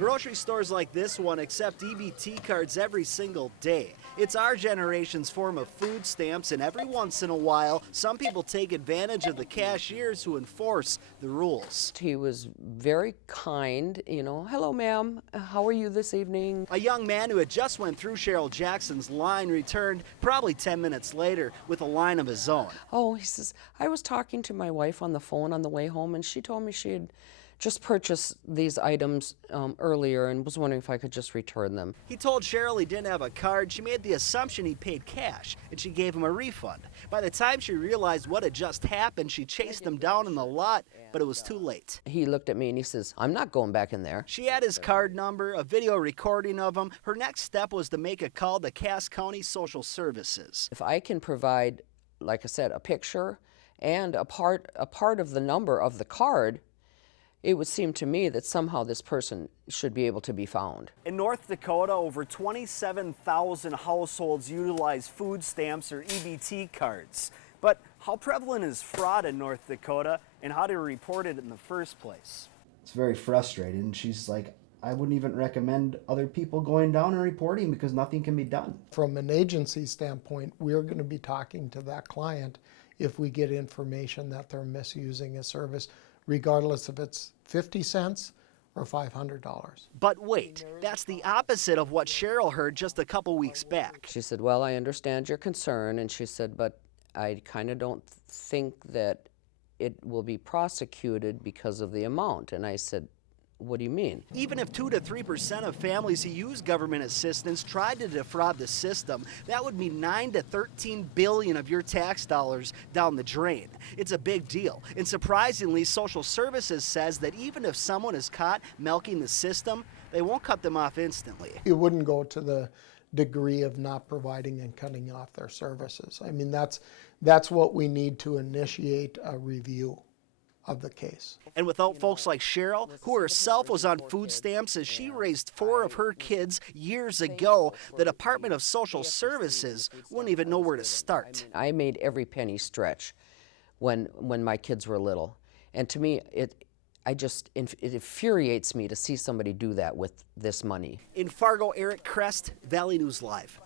Grocery stores like this one accept EBT cards every single day. It's our generation's form of food stamps, and every once in a while, some people take advantage of the cashiers who enforce the rules. He was very kind, you know, hello ma'am, how are you this evening? A young man who had just went through Cheryl Jackson's line returned probably 10 minutes later with a line of his own. Oh, he says, I was talking to my wife on the phone on the way home, and she told me she had just purchased these items earlier and was wondering if I could just return them. He told Cheryl he didn't have a card. She made the assumption he paid cash, and she gave him a refund. By the time she realized what had just happened, she chased him down in the lot, but it was too late. He looked at me and he says, I'm not going back in there. She had his card number, a video recording of him. Her next step was to make a call to Cass County Social Services. If I can provide, like I said, a picture and a part of the number of the card, it would seem to me that somehow this person should be able to be found. In North Dakota, over 27,000 households utilize food stamps or EBT cards. But how prevalent is fraud in North Dakota, and how to report it in the first place? It's very frustrating. She's like, I wouldn't even recommend other people going down and reporting because nothing can be done. From an agency standpoint, we're going to be talking to that client if we get information that they're misusing a service, regardless if it's 50 cents or $500. But wait, that's the opposite of what Cheryl heard just a couple weeks back. She said, well, I understand your concern, and she said, but I kind of don't think that it will be prosecuted because of the amount. And I said, what do you mean? Even if 2 to 3% of families who use government assistance tried to defraud the system, that would mean 9 to 13 billion of your tax dollars down the drain. It's a big deal. And surprisingly, Social Services says that even if someone is caught milking the system, they won't cut them off instantly. It wouldn't go to the degree of not providing and cutting off their services. I mean, that's what we need to initiate a review of the case. And without folks like Cheryl, who herself was on food stamps as she raised 4 of her kids years ago, the Department of Social Services wouldn't even know where to start. I made every penny stretch when my kids were little. And to me, it infuriates me to see somebody do that with this money. In Fargo, Eric Crest, Valley News Live.